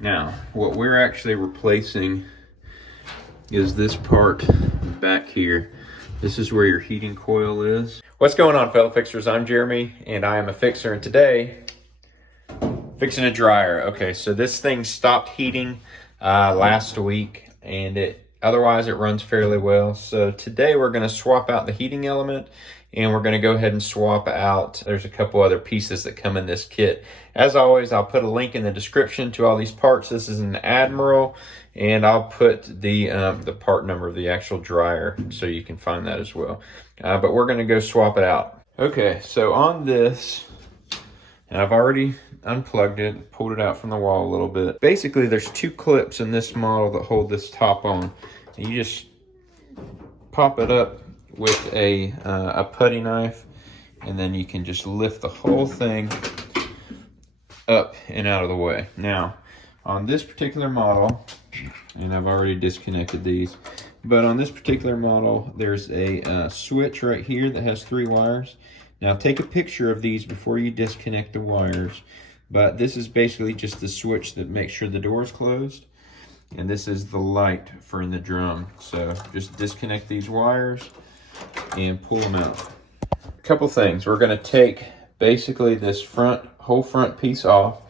Now, what we're actually replacing is this part back here. This is where your heating coil is. What's going on, fellow fixers? I'm Jeremy, and I am a fixer, and today, fixing a dryer. Okay, so this thing stopped heating last week, and otherwise it runs fairly well. So today we're gonna swap out the heating element, and we're gonna go ahead and swap out, there's a couple other pieces that come in this kit. As always, I'll put a link in the description to all these parts. This is an Admiral, and I'll put the part number of the actual dryer so you can find that as well. But we're gonna go swap it out. Okay, so on this, and I've already unplugged it, pulled it out from the wall a little bit. Basically, there's two clips in this model that hold this top on. And you just pop it up with a putty knife, and then you can just lift the whole thing up and out of the way. Now, on this particular model, and I've already disconnected these, but on this particular model, there's a switch right here that has 3 wires. Now, take a picture of these before you disconnect the wires, but this is basically just the switch that makes sure the door is closed, and this is the light for in the drum. So just disconnect these wires and pull them out. A couple things. We're going to take basically this whole front piece off,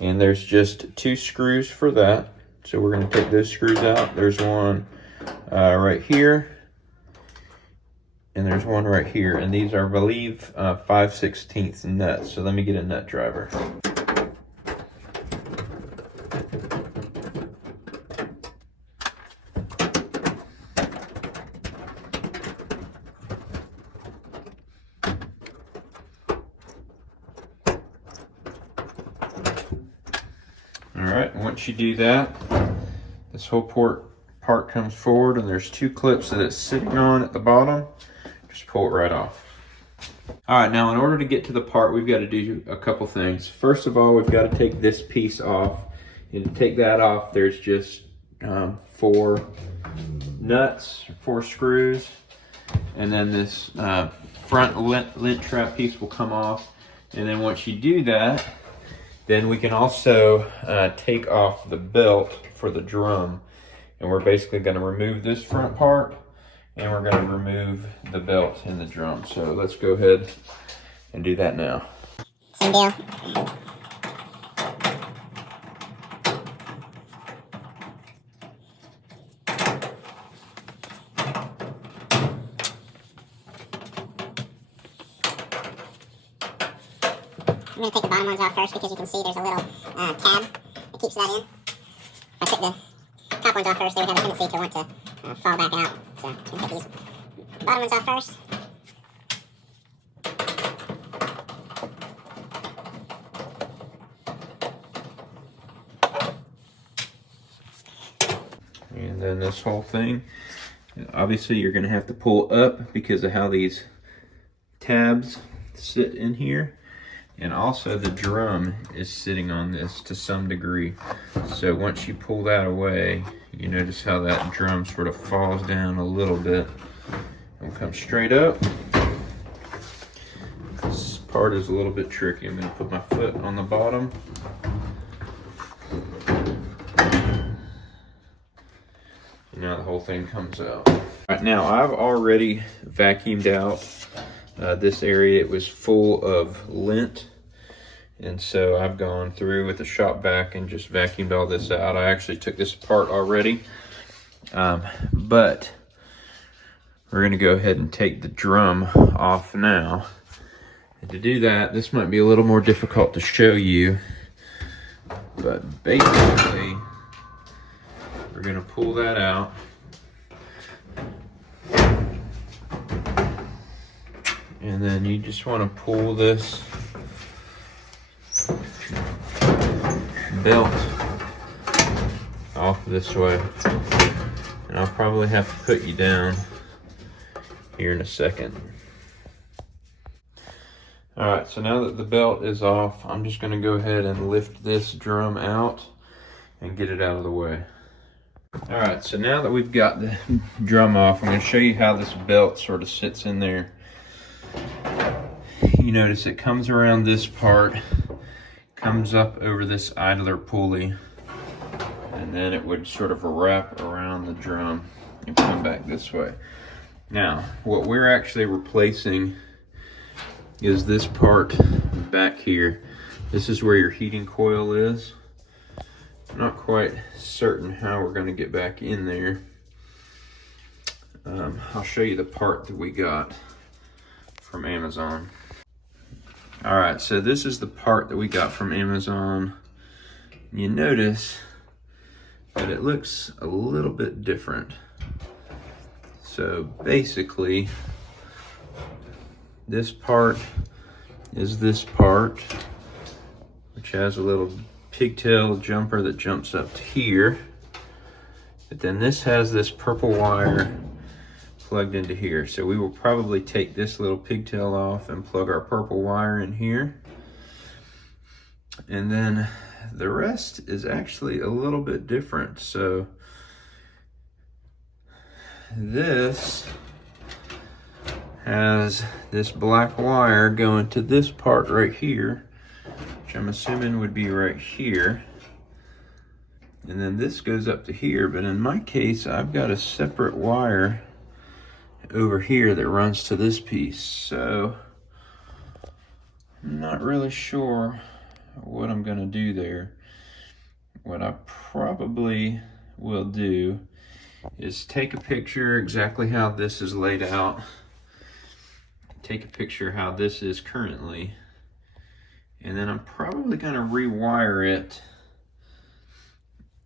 and there's just 2 screws for that. So we're going to take those screws out. There's one right here, and there's one right here, and these are, I believe, 5/16 nuts. So let me get a nut driver. Alright, once you do that, this whole part comes forward, and there's 2 clips that it's sitting on at the bottom. Just pull it right off. Alright, now in order to get to the part, we've got to do a couple things. First of all, we've got to take this piece off. And to take that off, there's just 4 nuts, 4 screws, and then this front lint trap piece will come off. And then once you do that, then we can also take off the belt for the drum. And we're basically going to remove this front part, and we're going to remove the belt in the drum. So let's go ahead and do that now. Same deal. I'm going to take the bottom ones off first because you can see there's a little tab that keeps that in. If I took the top ones off first, they would have a tendency to want to fall back out. So I'm going to take these bottom ones off first. And then this whole thing, obviously you're going to have to pull up because of how these tabs sit in here. And also the drum is sitting on this to some degree. So once you pull that away, you notice how that drum sort of falls down a little bit and comes straight up. This part is a little bit tricky. I'm going to put my foot on the bottom. And now the whole thing comes out. All right, now I've already vacuumed out this area. It was full of lint, and so I've gone through with the shop vac and just vacuumed all this out. I actually took this apart already, but we're going to go ahead and take the drum off now. And to do that, this might be a little more difficult to show you, but basically we're going to pull that out. And then you just want to pull this belt off this way. And I'll probably have to put you down here in a second. Alright, so now that the belt is off, I'm just going to go ahead and lift this drum out and get it out of the way. Alright, so now that we've got the drum off, I'm going to show you how this belt sort of sits in there. You notice it comes around this part, comes up over this idler pulley, and then it would sort of wrap around the drum and come back this way. Now, what we're actually replacing is this part back here. This is where your heating coil is. I'm not quite certain how we're going to get back in there. I'll show you the part that we got from Amazon. All right, so this is the part that we got from Amazon. You notice that it looks a little bit different. So basically, this part is this part, which has a little pigtail jumper that jumps up to here. But then this has this purple wire plugged into here. So we will probably take this little pigtail off and plug our purple wire in here. And then the rest is actually a little bit different. So this has this black wire going to this part right here, which I'm assuming would be right here. And then this goes up to here, but in my case, I've got a separate wire over here that runs to this piece. So I'm not really sure what I'm gonna do there. What I probably will do is take a picture exactly how this is laid out, take a picture how this is currently, and then I'm probably gonna rewire it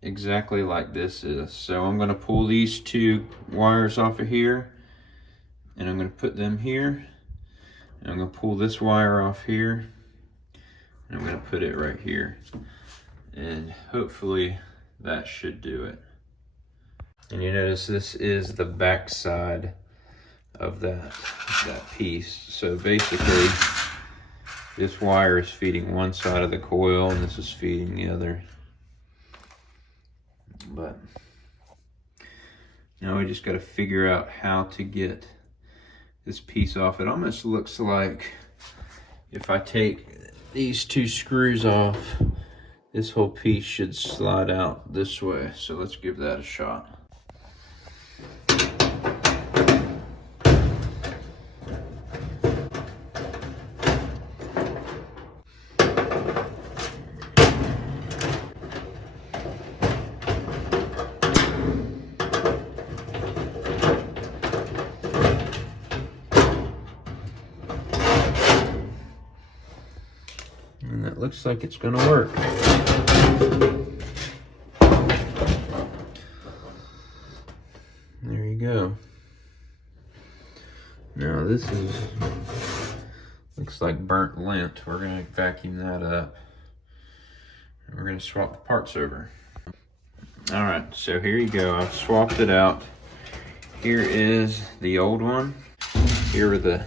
exactly like this is. So I'm gonna pull these two wires off of here, and I'm gonna put them here, and I'm gonna pull this wire off here, and I'm gonna put it right here. And hopefully that should do it. And you notice this is the back side of that piece. So basically, this wire is feeding one side of the coil and this is feeding the other. But now we just got to figure out how to get this piece off. It almost looks like if I take these two screws off, this whole piece should slide out this way. So let's give that a shot. And that looks like it's gonna work. There you go. Now this looks like burnt lint. We're gonna vacuum that up. And we're gonna swap the parts over. All right, so here you go. I've swapped it out. Here is the old one. Here are the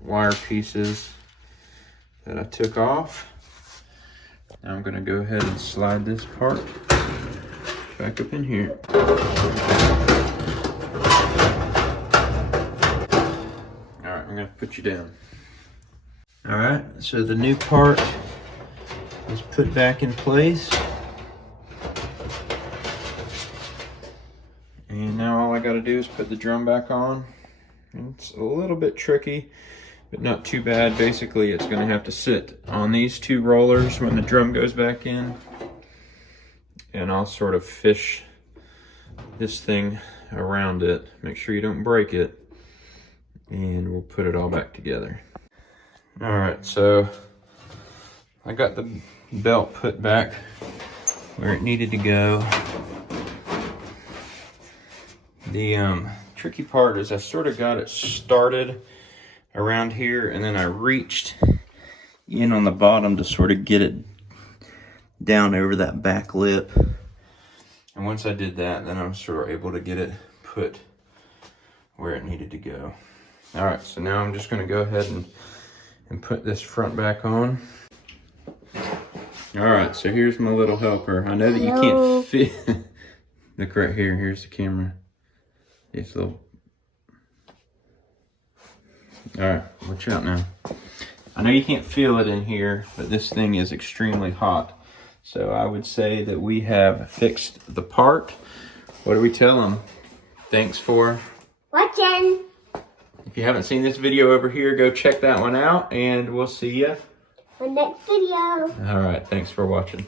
wire pieces that I took off. Now I'm gonna go ahead and slide this part back up in here. All right, I'm gonna put you down. All right, so the new part is put back in place. And now all I gotta do is put the drum back on. And it's a little bit tricky, but not too bad. Basically, it's gonna have to sit on these two rollers when the drum goes back in. And I'll sort of fish this thing around it. Make sure you don't break it. And we'll put it all back together. All right, so I got the belt put back where it needed to go. The tricky part is I sort of got it started around here, and then I reached in on the bottom to sort of get it down over that back lip. And once I did that, then I was sort of able to get it put where it needed to go. All right, so now I'm just gonna go ahead and put this front back on. All right, so here's my little helper. I know that you can't fit, look right here, here's the camera. It's little, all right, watch out now. I know you can't feel it in here, but this thing is extremely hot. So I would say that we have fixed the part. What do we tell them? Thanks for watching. If you haven't seen this video over here, go check that one out, and we'll see you The next video. All right, thanks for watching.